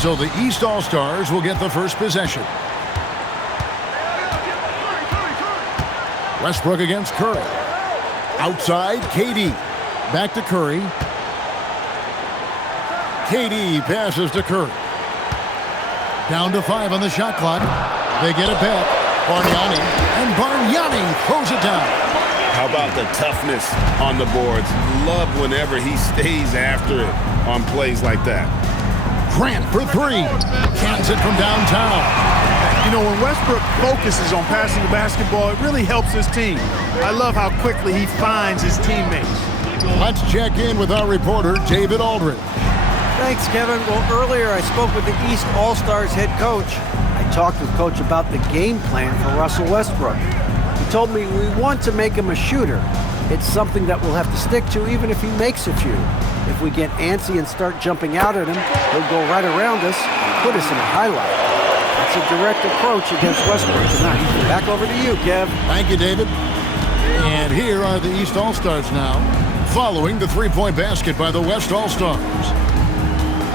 So the East All-Stars will get the first possession. Westbrook against Curry. Outside, KD. Back to Curry. KD passes to Curry. Down to 5 on the shot clock. They get it back. Bargnani. And Bargnani throws it down. How about the toughness on the boards? Love whenever he stays after it on plays like that. Grant for 3. Cans it from downtown. You know, when Westbrook focuses on passing the basketball, it really helps his team. I love how quickly he finds his teammates. Let's check in with our reporter, David Aldridge. Thanks, Kevin. Well, earlier I spoke with the East All-Stars head coach. I talked with Coach about the game plan for Russell Westbrook. He told me we want to make him a shooter. It's something that we'll have to stick to even if he makes a few. If we get antsy and start jumping out at him, he'll go right around us and put us in a highlight. That's a direct approach against Westbrook tonight. Back over to you, Kev. Thank you, David. And here are the East All-Stars now, following the three-point basket by the West All-Stars.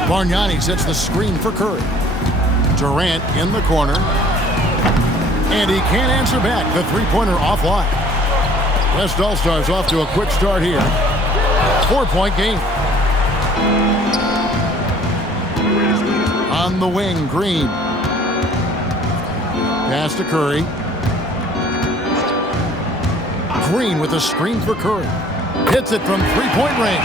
Bargnani sets the screen for Curry. Durant in the corner. And he can't answer back. The three-pointer offline. West All-Stars off to a quick start here. 4-point game. On the wing, Green. Pass to Curry. Green with a screen for Curry. Hits it from three-point range.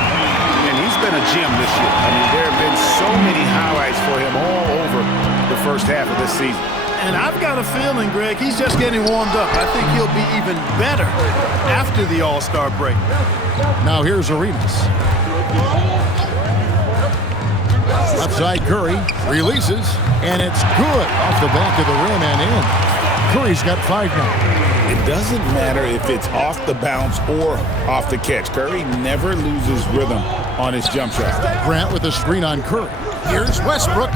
And he's been a gem this year. I mean, there have been so many highlights for him all over the first half of this season. And I've got a feeling, Greg, he's just getting warmed up. I think he'll be even better after the All-Star break. Now here's Arenas. Left side Curry releases, and it's good off the back of the rim and in. Curry's got 5 now. It doesn't matter if it's off the bounce or off the catch. Curry never loses rhythm on his jump shot. Grant with a screen on Curry. Here's Westbrook.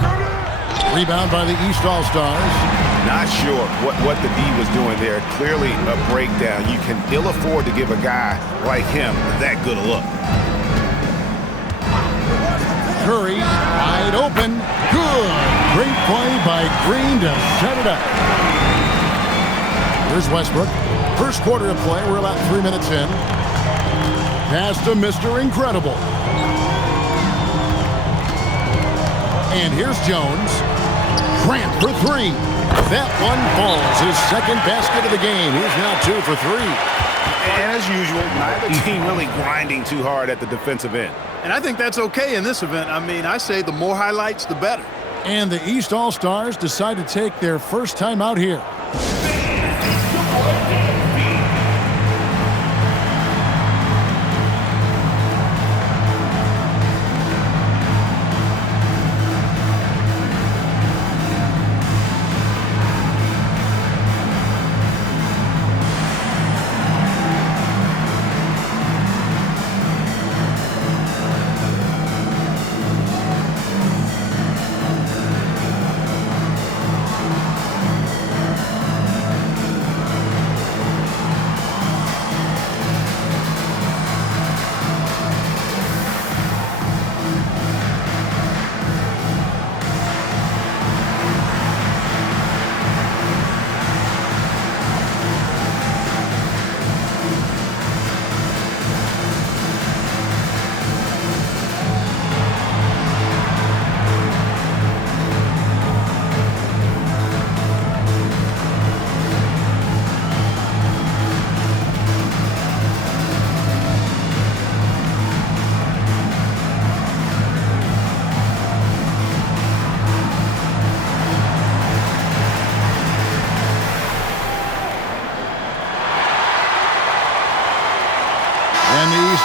Rebound by the East All-Stars. Not sure what the D was doing there. Clearly a breakdown. You can ill afford to give a guy like him that good a look. Curry wide open. Good. Great play by Green to set it up. Here's Westbrook. First quarter of play. We're about 3 minutes in. Pass to Mr. Incredible. And here's Jones. Grant for 3. That one falls. His second basket of the game. He's now 2 for 3. And as usual, neither team really grinding too hard at the defensive end. And I think that's okay in this event. I mean, I say the more highlights, the better. And the East All-Stars decide to take their first time out here.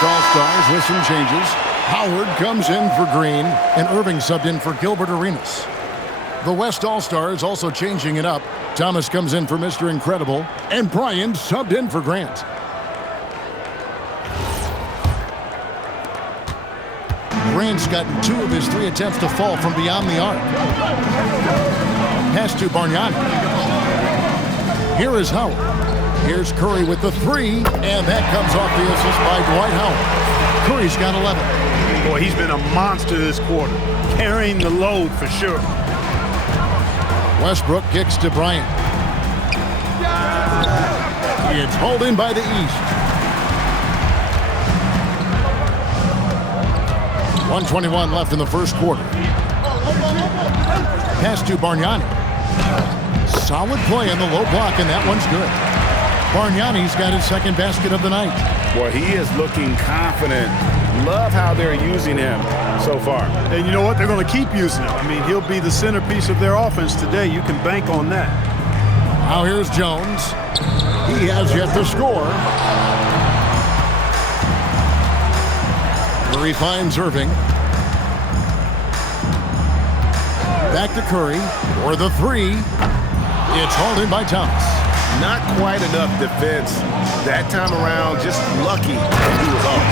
All-Stars with some changes. Howard comes in for Green, and Irving subbed in for Gilbert Arenas. The West All-Stars also changing it up. Thomas comes in for Mr. Incredible, and Bryant subbed in for Grant. Grant's gotten 2 of his 3 attempts to fall from beyond the arc. Pass to Bargnani. Here is Howard. Here's Curry with the 3, and that comes off the assist by Dwight Howard. Curry's got 11. Boy, he's been a monster this quarter, carrying the load for sure. Westbrook kicks to Bryant. It's hauled in by the East. 1:21 left in the first quarter. Pass to Bargnani. Solid play on the low block, and that one's good. Bargnani's got his second basket of the night. Boy, he is looking confident. Love how they're using him so far. And you know what? They're going to keep using him. I mean, he'll be the centerpiece of their offense today. You can bank on that. Now here's Jones. He has yet to score. Curry finds Irving. Back to Curry for the three. It's hauled in by Thomas. Not quite enough defense that time around. Just lucky that he was off.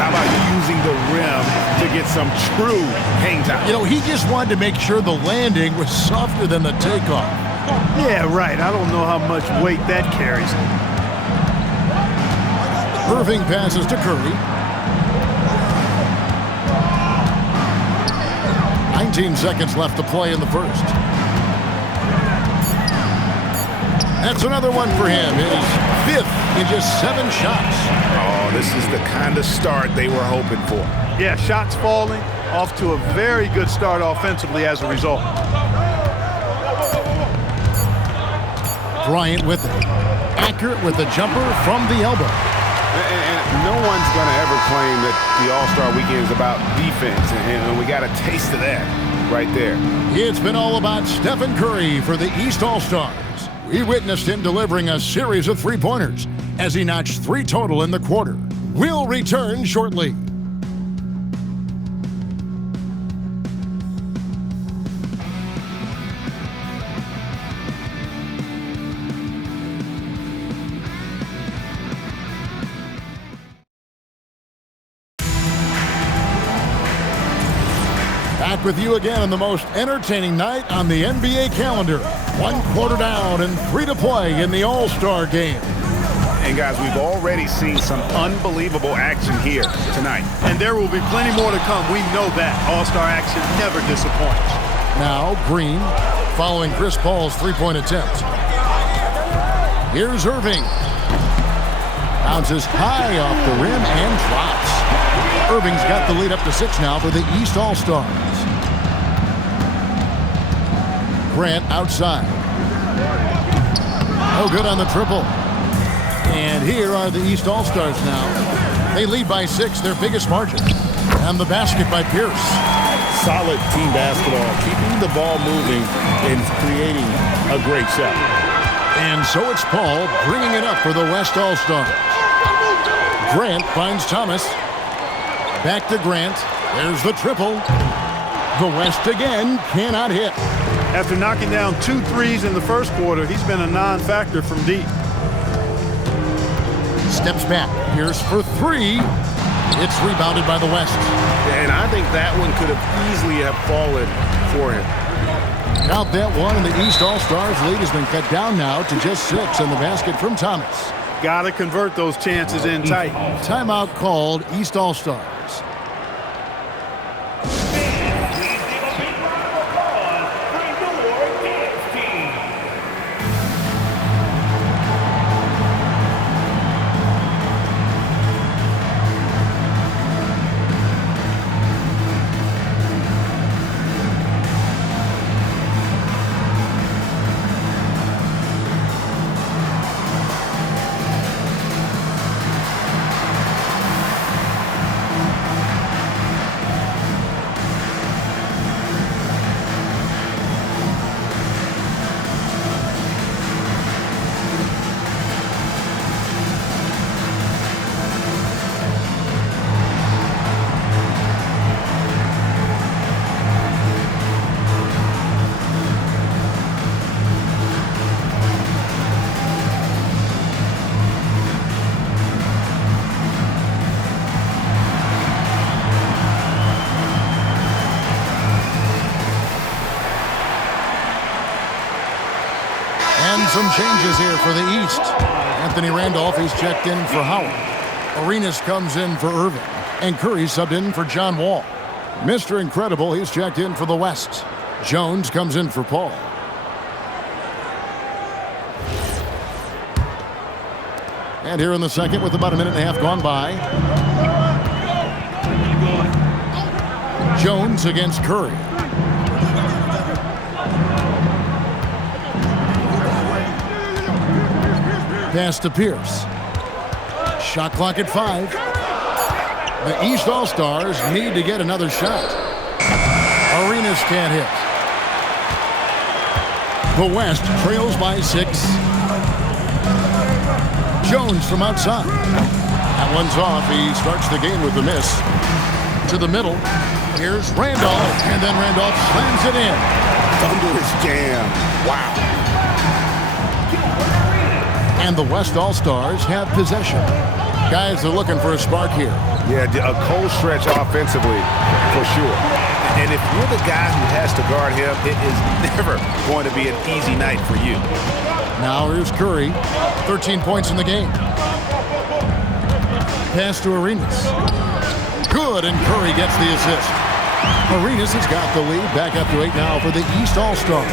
How about using the rim to get some true hang time? You know, he just wanted to make sure the landing was softer than the takeoff. Yeah, right. I don't know how much weight that carries. Irving passes to Curry. 19 seconds left to play in the first. That's another one for him. His fifth in just 7 shots. Oh, this is the kind of start they were hoping for. Yeah, shots falling, off to a very good start offensively as a result. Bryant with it. Accurate with the jumper from the elbow. And no one's going to ever claim that the All-Star Weekend is about defense, and we got a taste of that right there. It's been all about Stephen Curry for the East All-Stars. We witnessed him delivering a series of three-pointers as he notched 3 total in the quarter. We'll return shortly. Back with you again on the most entertaining night on the NBA calendar. 1 quarter down and 3 to play in the All-Star game. And guys, we've already seen some unbelievable action here tonight. And there will be plenty more to come. We know that. All-Star action never disappoints. Now Green following Chris Paul's three-point attempt. Here's Irving. Bounces high off the rim and drops. Irving's got the lead up to 6 now for the East All-Stars. Grant outside. No good on the triple. And here are the East All-Stars now. They lead by 6, their biggest margin. And the basket by Pierce. Solid team basketball, keeping the ball moving and creating a great shot. And so it's Paul bringing it up for the West All-Stars. Grant finds Thomas. Back to Grant. There's the triple. The West again cannot hit. After knocking down 2 threes in the first quarter, he's been a non-factor from deep. Steps back. Pierce for 3. It's rebounded by the West. And I think that one could have easily have fallen for him. Count that one, and the East All-Stars lead has been cut down now to just 6 on the basket from Thomas. Got to convert those chances in tight. Timeout called, East All-Stars. Some changes here for the East. Anthony Randolph is checked in for Howard. Arenas comes in for Irving. And Curry subbed in for John Wall. Mr. Incredible, he's checked in for the West. Jones comes in for Paul. And here in the second with about a minute and a half gone by. Jones against Curry. Pass to Pierce. Shot clock at 5. The East All-Stars need to get another shot. Arenas can't hit. The West trails by 6. Jones from outside. That one's off. He starts the game with the miss. To the middle. Here's Randolph. And then Randolph slams it in. Thunderous jam. Wow. And the West All-Stars have possession. Guys are looking for a spark here. Yeah, a cold stretch offensively, for sure. And if you're the guy who has to guard him, it is never going to be an easy night for you. Now here's Curry. 13 points in the game. Pass to Arenas. Good, and Curry gets the assist. Arenas has got the lead. Back up to 8 now for the East All-Stars.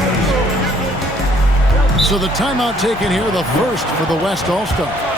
So the timeout taken here, the first for the West All-Stars.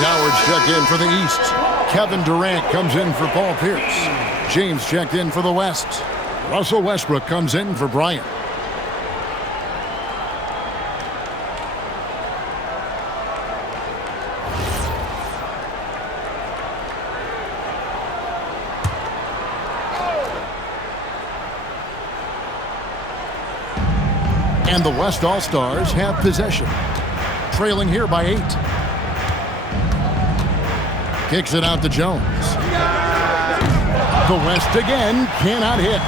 Howard's checked in for the East. Kevin Durant comes in for Paul Pierce. James checked in for the West. Russell Westbrook comes in for Bryant. And the West All-Stars have possession. Trailing here by 8. Kicks it out to Jones. The West again cannot hit.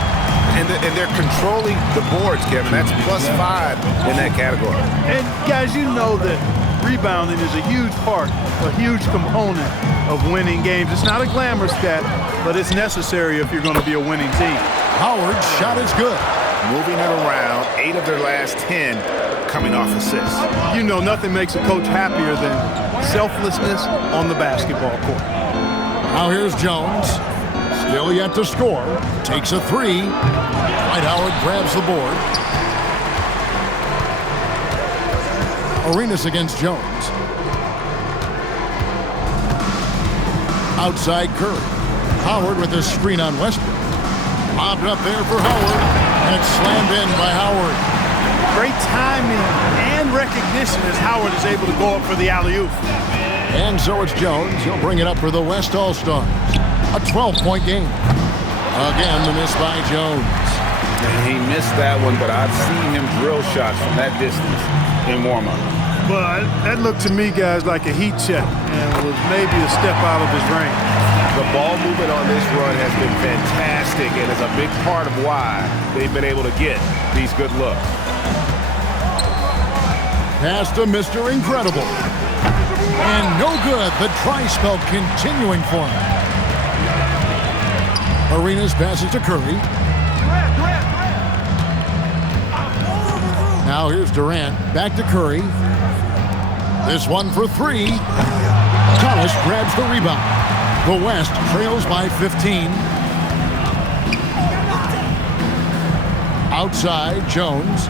And they're controlling the boards, Kevin. That's +5 in that category. And guys, you know that rebounding is a huge part, a huge component of winning games. It's not a glamour stat, but it's necessary if you're going to be a winning team. Howard's shot is good. Moving it around, 8 of their last 10 coming off assists. You know nothing makes a coach happier than selflessness on the basketball court. Now here's Jones. Still yet to score. Takes a 3. Dwight Howard grabs the board. Arenas against Jones. Outside Curry. Howard with a screen on Westbrook. Lobbed up there for Howard. And it's slammed in by Howard. Great timing and recognition as Howard is able to go up for the alley-oop. And so it's Jones. He'll bring it up for the West All-Stars. A 12-point game. Again, the miss by Jones. He missed that one, but I've seen him drill shots from that distance in warm-up. But that looked to me, guys, like a heat check and was maybe a step out of his range. The ball movement on this run has been fantastic and is a big part of why they've been able to get these good looks. Pass to Mr. Incredible. And no good. The dry spell continuing for him. Arenas passes to Curry. Now here's Durant. Back to Curry. This one for 3. Thomas grabs the rebound. The West trails by 15. Outside, Jones.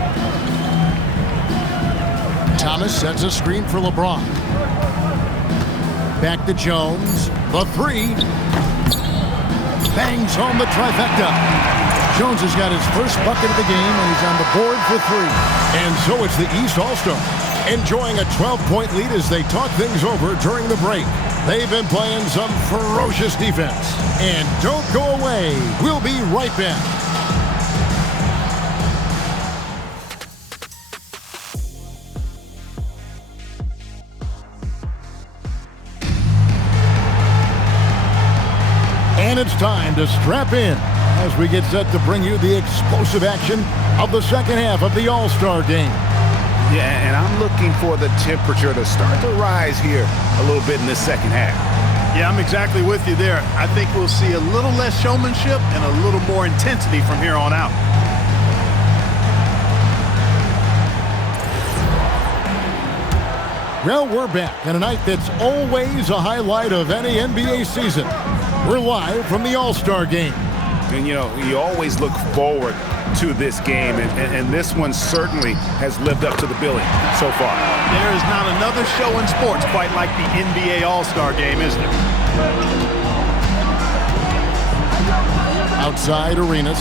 Thomas sets a screen for LeBron. Back to Jones. The three. Bangs home the trifecta. Jones has got his first bucket of the game, and he's on the board for three. And so it's the East All-Star, enjoying a 12-point lead as they talk things over during the break. They've been playing some ferocious defense. And don't go away. We'll be right back. And it's time to strap in as we get set to bring you the explosive action of the second half of the All-Star game. Yeah, and I'm looking for the temperature to start to rise here a little bit in the second half. Yeah, I'm exactly with you there. I think we'll see a little less showmanship and a little more intensity from here on out. Well, we're back on a night that's always a highlight of any NBA season. We're live from the All-Star game. And, you know, you always look forward to this game, and this one certainly has lived up to the billing so far. There is not another show in sports quite like the NBA All-Star game, is there? Outside, Arenas.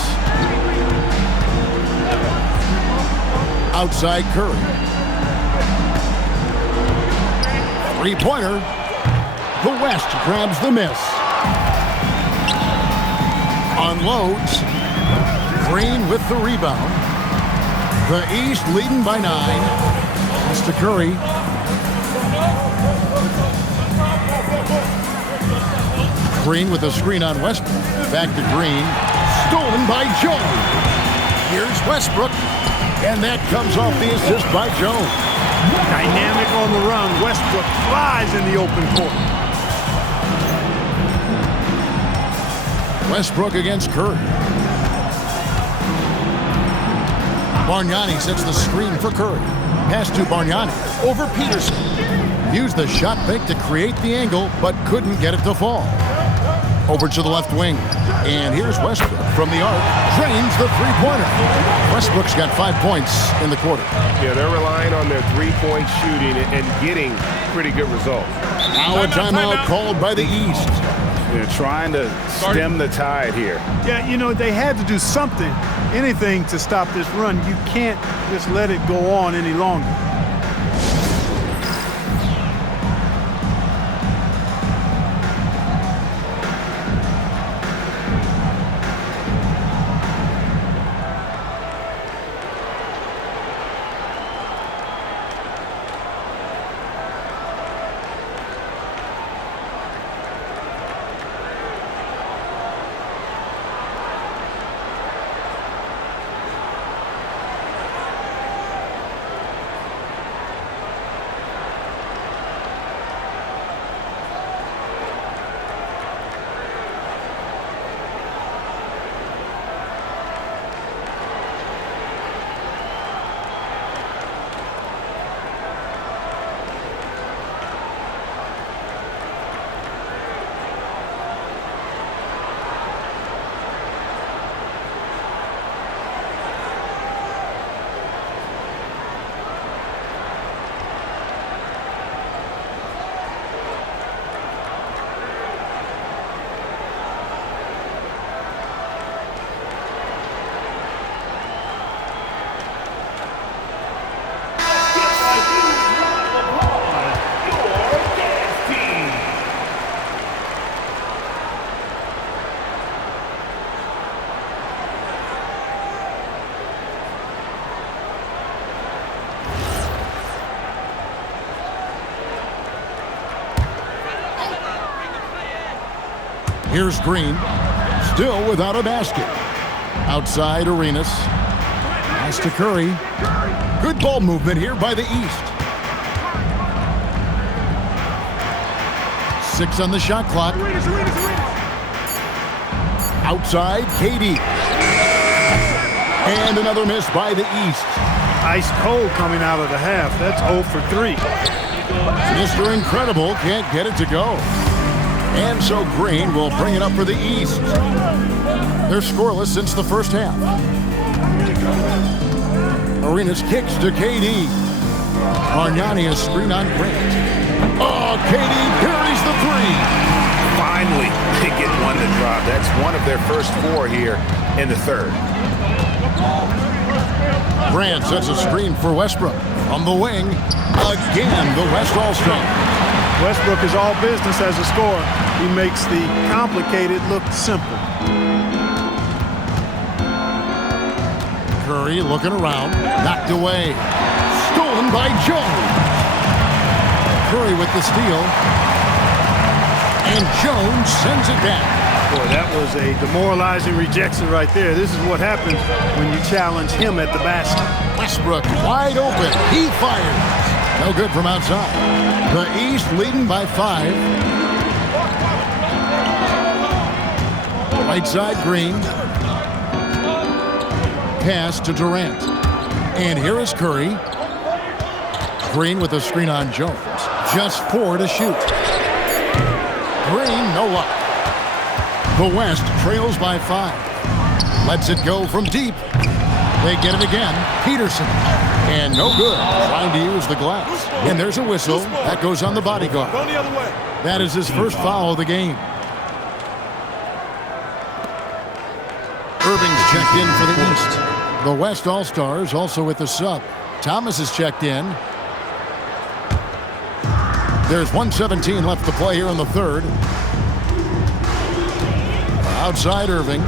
Outside, Curry. Three-pointer. The West grabs the miss. Unloads. Green with the rebound. The East leading by 9. Pass to Curry. Green with a screen on Westbrook. Back to Green. Stolen by Jones. Here's Westbrook. And that comes off the assist by Jones. Dynamic on the run. Westbrook flies in the open court. Westbrook against Curry. Bargnani sets the screen for Curry. Pass to Bargnani. Over Peterson. Used the shot fake to create the angle, but couldn't get it to fall. Over to the left wing. And here's Westbrook from the arc. Drains the three-pointer. Westbrook's got 5 points in the quarter. Yeah, they're relying on their three-point shooting and getting pretty good results. Now a timeout called by the East. They're trying to stem the tide here. Yeah, you know, they had to do something, anything to stop this run. You can't just let it go on any longer. Here's Green, still without a basket. Outside, Arenas. Pass to Curry. Good ball movement here by the East. 6 on the shot clock. Outside, KD. And another miss by the East. Ice cold coming out of the half. That's 0 for 3. Mr. Incredible can't get it to go. And so Green will bring it up for the East. They're scoreless since the first half. Arenas kicks to KD. Bargnani a screen on Grant. Oh, KD carries the three. Finally, they get one to drop. That's one of their first 4 here in the third. Grant sets a screen for Westbrook. From the wing, again, the West All-Star. Westbrook is all business as a scorer. He makes the complicated look simple. Curry looking around, knocked away. Stolen by Jones. Curry with the steal. And Jones sends it back. Boy, that was a demoralizing rejection right there. This is what happens when you challenge him at the basket. Westbrook wide open. He fires. No good from outside. The East leading by 5. Right side Green. Pass to Durant. And here is Curry. Green with a screen on Jones. Just 4 to shoot. Green, no luck. The West trails by 5. Lets it go from deep. They get it again. Peterson. And no good. Trying to use the glass. And there's a whistle. That goes on the bodyguard. Go the other way. That is his first foul of the game. Irving's checked in for the East. The West All-Stars also with the sub. Thomas is checked in. There's 1:17 left to play here in the third. Outside Irving.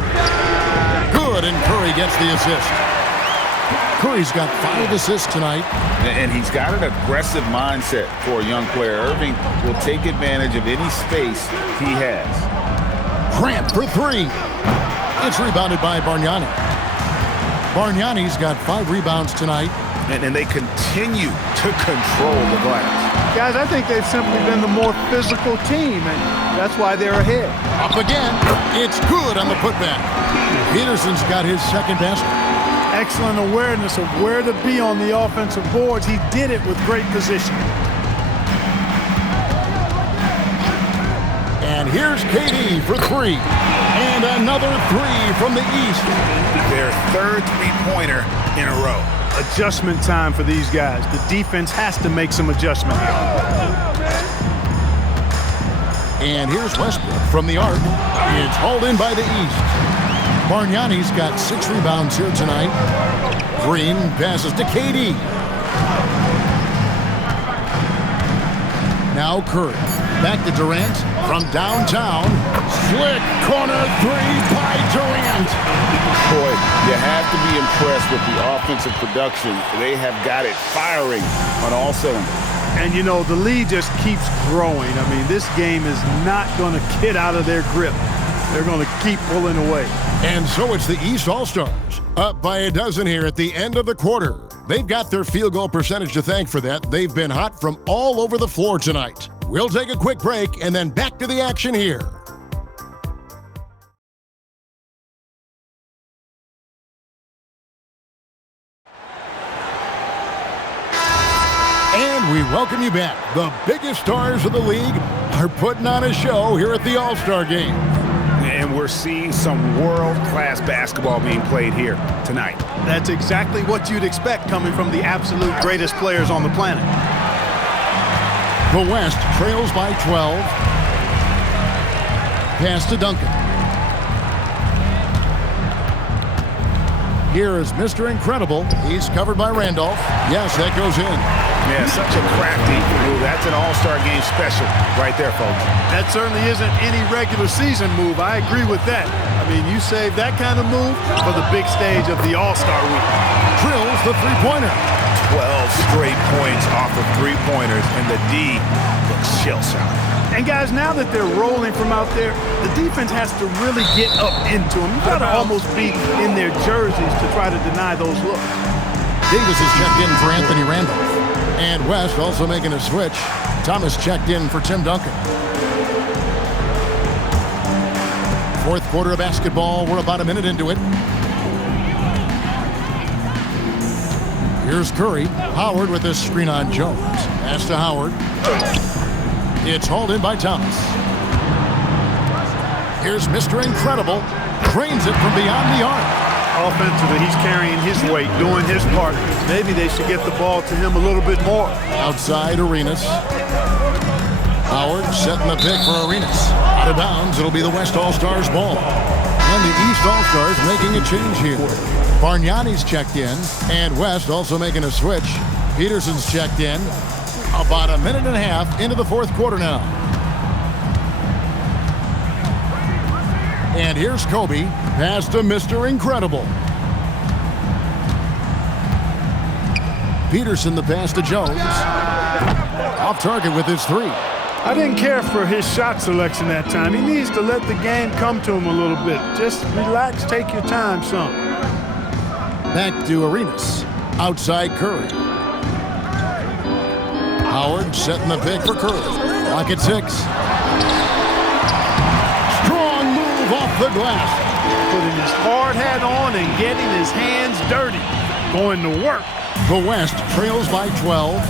Good, and Curry gets the assist. Curry's got 5 assists tonight. And he's got an aggressive mindset for a young player. Irving will take advantage of any space he has. Grant for 3. It's rebounded by Bargnani. Bargnani's got 5 rebounds tonight. And they continue to control the glass. Guys, I think they've simply been the more physical team, and that's why they're ahead. Up again. It's good on the putback. Peterson's got his second basket. Excellent awareness of where to be on the offensive boards. He did it with great position. And here's KD for 3. And another 3 from the East. Their third three-pointer in a row. Adjustment time for these guys. The defense has to make some adjustment. And here's Westbrook from the arc. It's hauled in by the East. Bargnani's got 6 rebounds here tonight. Green passes to KD. Now Curry. Back to Durant from downtown. Slick corner 3 by Durant. Boy, you have to be impressed with the offensive production. They have got it firing on all cylinders. And, you know, the lead just keeps growing. I mean, this game is not going to get out of their grip. They're going to keep pulling away. And so it's the East All-Stars. Up by a dozen here at the end of the quarter. They've got their field goal percentage to thank for that. They've been hot from all over the floor tonight. We'll take a quick break and then back to the action here. And we welcome you back. The biggest stars of the league are putting on a show here at the All-Star Game. And we're seeing some world-class basketball being played here tonight. That's exactly what you'd expect coming from the absolute greatest players on the planet. The West trails by 12. Pass to Duncan. Here is Mr. Incredible. He's covered by Randolph. Yes, that goes in. Yeah, such a crafty move. That's an All-Star Game special right there, folks. That certainly isn't any regular season move. I agree with that. I mean, you save that kind of move for the big stage of the All-Star week. Drills the three-pointer. 12 straight points off of three-pointers, and the D looks shell-shocked. And guys, now that they're rolling from out there, the defense has to really get up into them. You've got to almost be in their jerseys to try to deny those looks. Davis is checked in for Anthony Randolph. And West also making a switch. Thomas checked in for Tim Duncan. Fourth quarter of basketball. We're about a minute into it. Here's Curry. Howard with this screen on Jones. Pass to Howard. It's hauled in by Thomas. Here's Mr. Incredible. Drains it from beyond the arc. Offensively, he's carrying his weight, doing his part. Maybe they should get the ball to him a little bit more. Outside Arenas. Howard setting the pick for Arenas. Out of bounds, it'll be the West All-Stars ball. And the East All-Stars making a change here. Bargnani's checked in, and West also making a switch. Peterson's checked in. About a minute and a half into the fourth quarter now. And here's Kobe, pass to Mr. Incredible. Peterson the pass to Jones. Off target with his three. I didn't care for his shot selection that time. He needs to let the game come to him a little bit. Just relax, take your time some. Back to Arenas. Outside Curry. Howard setting the pick for Curry. Clock at 6. Strong move off the glass. Putting his hard hat on and getting his hands dirty. Going to work. The West trails by 12.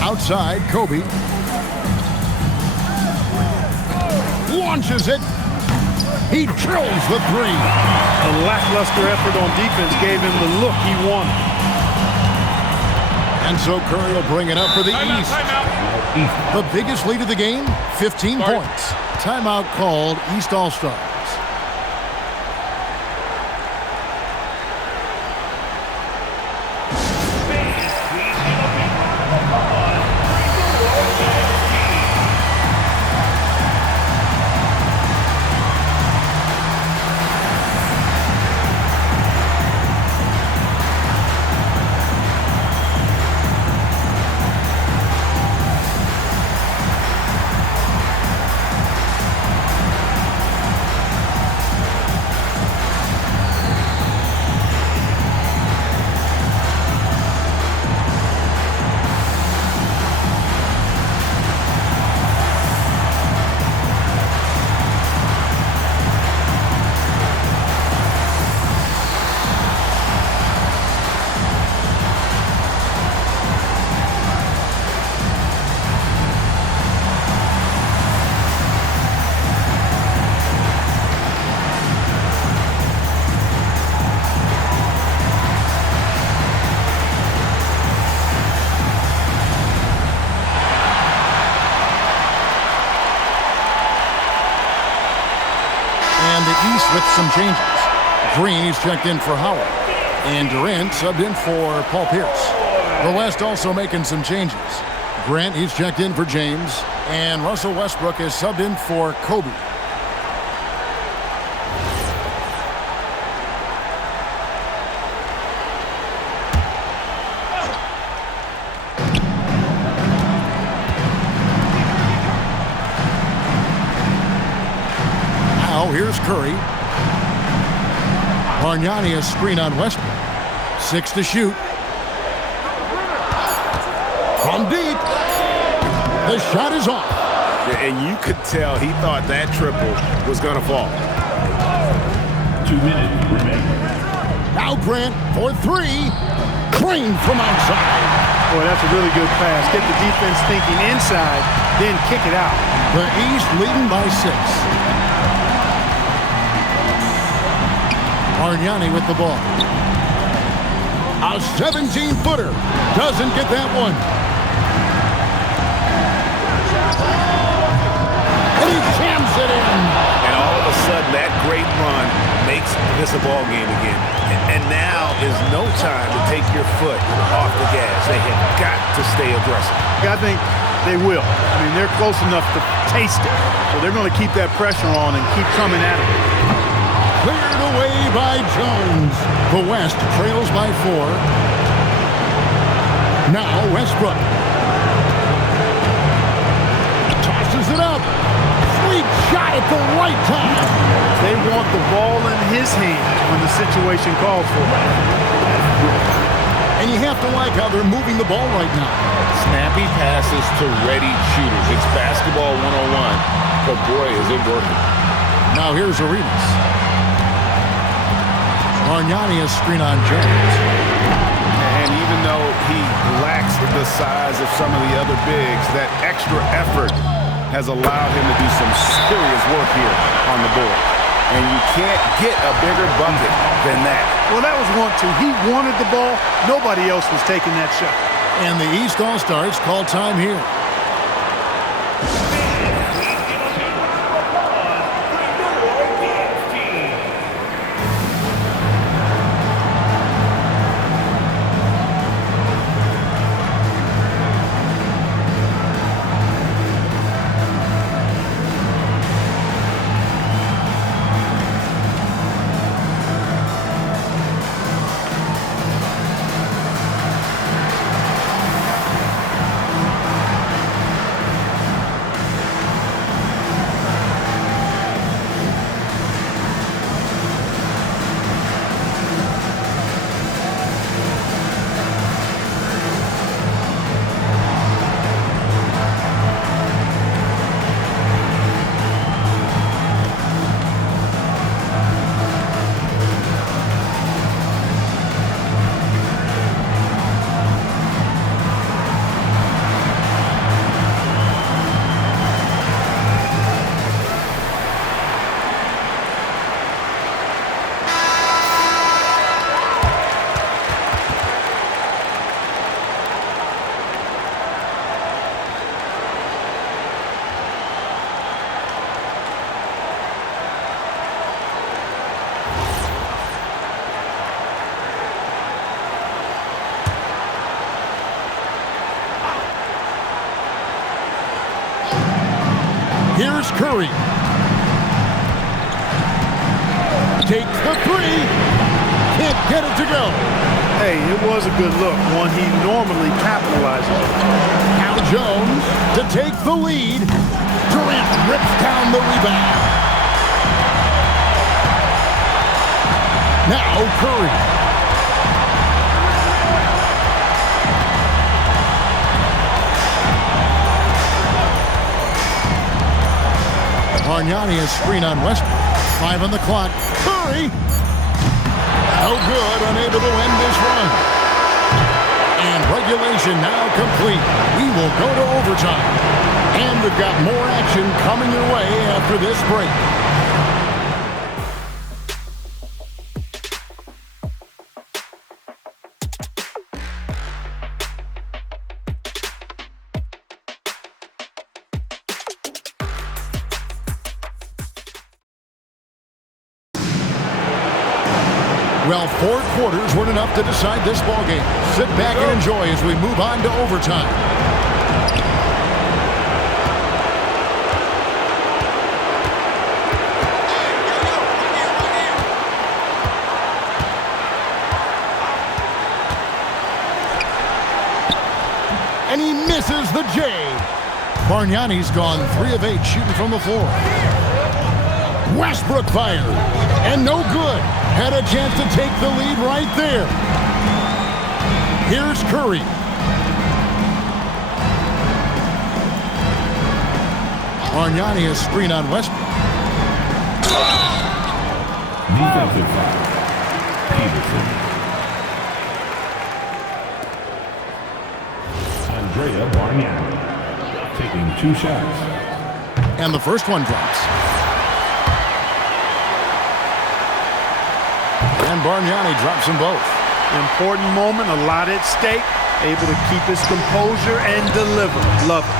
Outside, Kobe. Launches it. He drills the three. A lackluster effort on defense gave him the look he wanted. And so Curry will bring it up for the East. The biggest lead of the game, 15 points. Timeout called, East All-Stars. With some changes. Green is checked in for Howard. And Durant subbed in for Paul Pierce. The West also making some changes. Grant, he's checked in for James. And Russell Westbrook is subbed in for Kobe. Now here's Curry. Bargnani a screen on Westbrook. 6 to shoot. From deep. The shot is off. And you could tell he thought that triple was going to fall. 2 minutes remaining. Now Grant for 3. Clean from outside. Boy, that's a really good pass. Get the defense thinking inside, then kick it out. The East leading by 6. Bargnani with the ball. A 17-footer. Doesn't get that one. And he jams it in. And all of a sudden, that great run makes this a ball game again. And now is no time to take your foot off the gas. They have got to stay aggressive. I think they will. I mean, they're close enough to taste it. So they're going to keep that pressure on and keep coming at it. Cleared away by Jones. The West trails by 4. Now Westbrook. Tosses it up. Sweet shot at the right time. They want the ball in his hands when the situation calls for it. And you have to like how they're moving the ball right now. Snappy passes to ready shooters. It's basketball 101. But boy, is it working. Now here's Arenas. Bargnani a screen on Jones. And even though he lacks the size of some of the other bigs, that extra effort has allowed him to do some serious work here on the board. and you can't get a bigger bucket than that. Well, that was 1-2. He wanted the ball. Nobody else was taking that shot. And the East All-Stars call time here. Here's Curry. Takes the three. Can't get it to go. Hey, it was a good look, one he normally capitalizes on. Now Jones to take the lead. Durant rips down the rebound. Now Curry. Bargnani is screen on Westbrook. 5 on the clock. Curry. No good. Unable to end this run. And regulation now complete. We will go to overtime. And we've got more action coming your way after this break. Well, 4 quarters weren't enough to decide this ballgame. Sit back and enjoy as we move on to overtime. And he misses the J. Bargnani's gone 3 of 8 shooting from the floor. Westbrook fired. And no good. Had a chance to take the lead right there. Here's Curry. Bargnani is screen on Westbrook. Defensive foul. Peterson. Andrea Bargnani taking 2 shots. And the first one drops. And Bargnani drops them both. Important moment, a lot at stake. Able to keep his composure and deliver. Love it.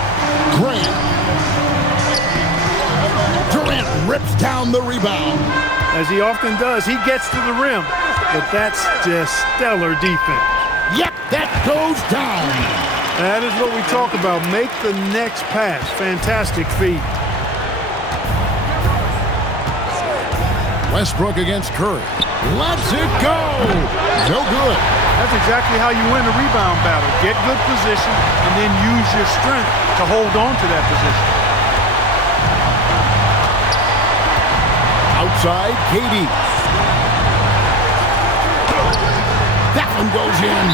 Grant. Durant rips down the rebound. As he often does, he gets to the rim. But that's just stellar defense. Yep, that goes down. That is what we talk about. Make the next pass. Fantastic feed. Westbrook against Curry. Lets it go. No good. That's exactly how you win a rebound battle. Get good position and then use your strength to hold on to that position. Outside, KD. That one goes in.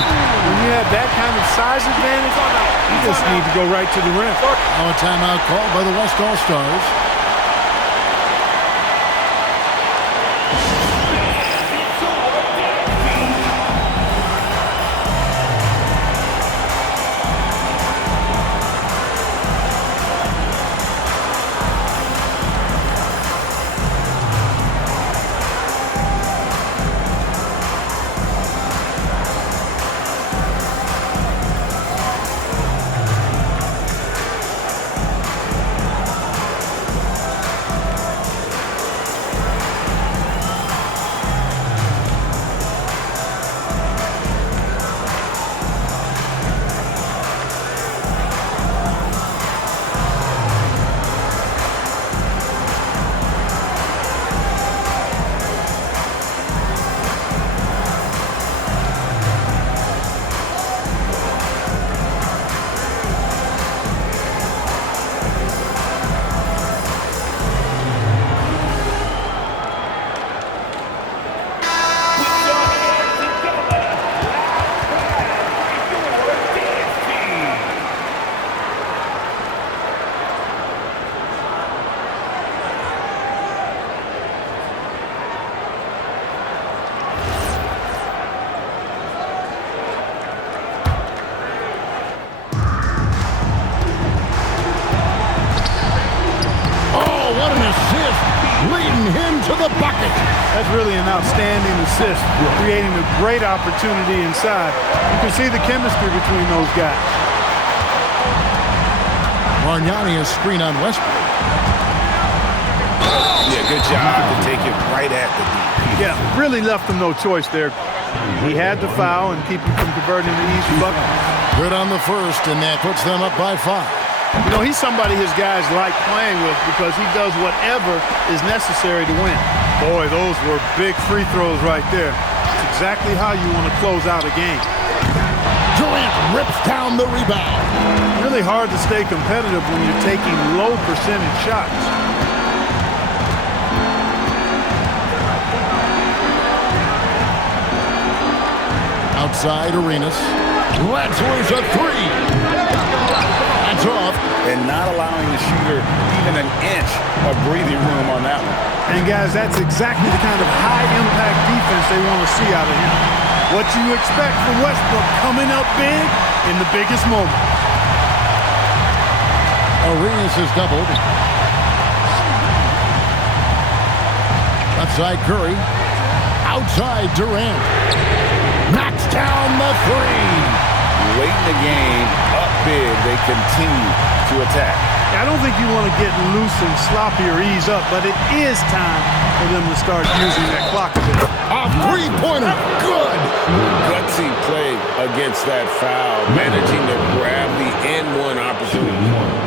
When you have that kind of size advantage, you just need to go right to the rim. Now a timeout called by the West All-Stars. has really an outstanding assist, creating a great opportunity inside. You can see the chemistry between those guys. Bargnani a screen on Westbrook. Yeah, good job to take it right at the D. Yeah, really left him no choice there. He had to foul and keep him from converting the easy bucket. Good on the first, and that puts them up by 5. You know, he's somebody his guys like playing with because he does whatever is necessary to win. Boy, those were big free throws right there. It's exactly how you want to close out a game. Durant rips down the rebound. Really hard to stay competitive when you're taking low percentage shots. Outside Arenas. Let's lose a 3. That's off. And not allowing the shooter even an inch of breathing room on that one. And guys, that's exactly the kind of high-impact defense they want to see out of him. What you expect from Westbrook, coming up big in the biggest moment. Arenas is doubled. Outside Curry. Outside Durant. Knocks down the 3. Late in the game, up big, they continue to attack. I don't think you want to get loose and sloppy or ease up, but it is time for them to start using that clock a bit. A 3-pointer. Good. Gutsy play against that foul, managing to grab the N1 opportunity.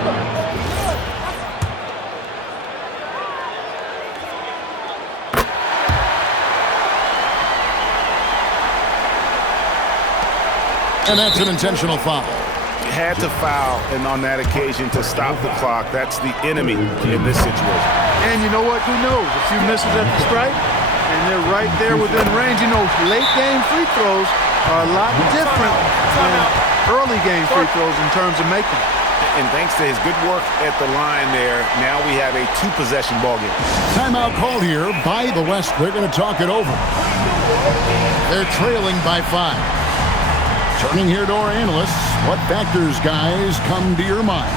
And that's an intentional foul. Had to foul, and on that occasion to stop the clock. That's the enemy in this situation. And you know what? Who knows? A few misses at the stripe, and they're right there within range. You know, late game free throws are a lot different than early game free throws in terms of making. And thanks to his good work at the line there, now we have a 2-possession ball game. Timeout called here by the West. They're going to talk it over. They're trailing by 5. Turning here to our analysts, what factors, guys, come to your mind?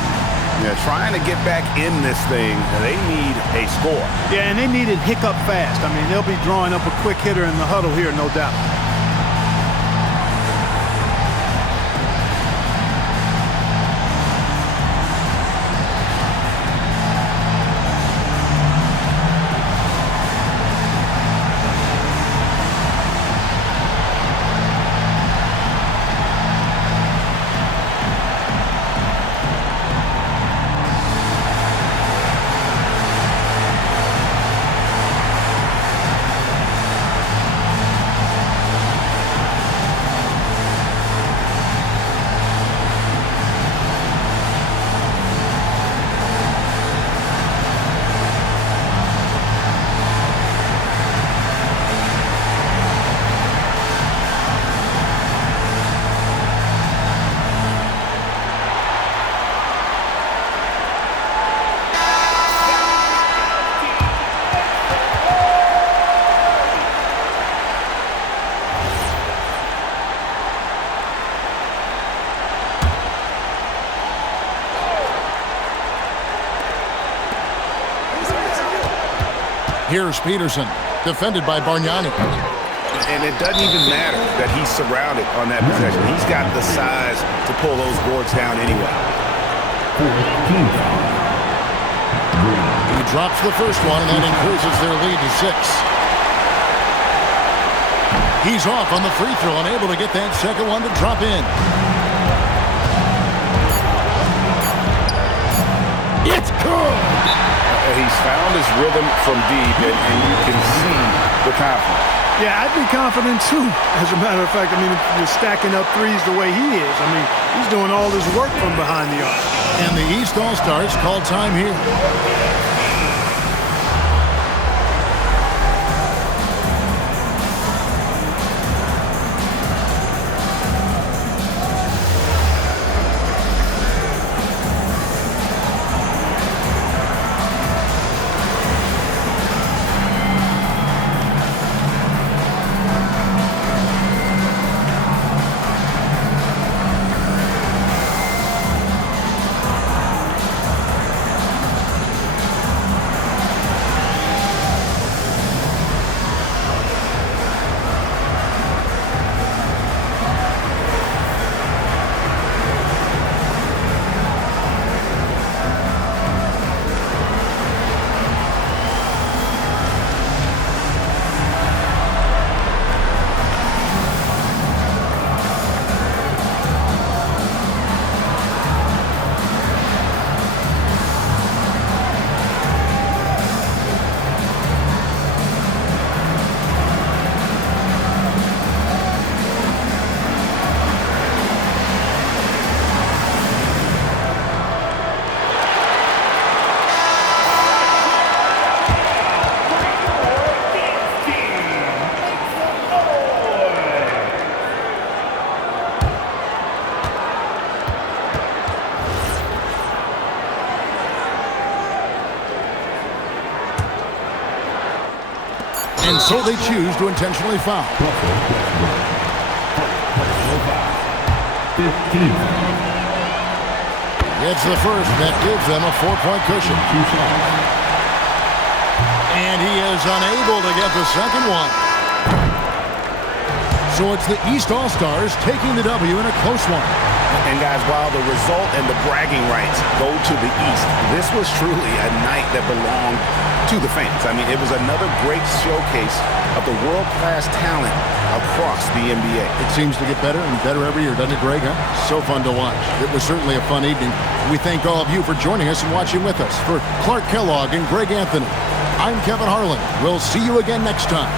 Yeah, trying to get back in this thing, they need a score. Yeah, and they need it hiccup fast. I mean, they'll be drawing up a quick hitter in the huddle here, no doubt. Here's Peterson, defended by Bargnani. And it doesn't even matter that he's surrounded on that possession. He's got the size to pull those boards down anyway. He drops the first one, and that increases their lead to 6. He's off on the free throw, unable to get that second one to drop in. It's good! He's found his rhythm from deep, and you can see the confidence. Yeah, I'd be confident too. As a matter of fact, I mean, if you're stacking up threes the way he is, I mean, he's doing all his work from behind the arc. And the East All-Stars call time here. And so they choose to intentionally foul. Russell Westbrook. Personal foul. 15. It's the first that gives them a 4-point cushion. 2 shots. And he is unable to get the second one. So it's the East All-Stars taking the W in a close one. And guys, while the result and the bragging rights go to the East, this was truly a night that belonged to the fans. I mean, it was another great showcase of the world-class talent across the NBA. It seems to get better and better every year, doesn't it, Greg? Huh? So fun to watch. It was certainly a fun evening. We thank all of you for joining us and watching with us. For Clark Kellogg and Greg Anthony, I'm Kevin Harlan. We'll see you again next time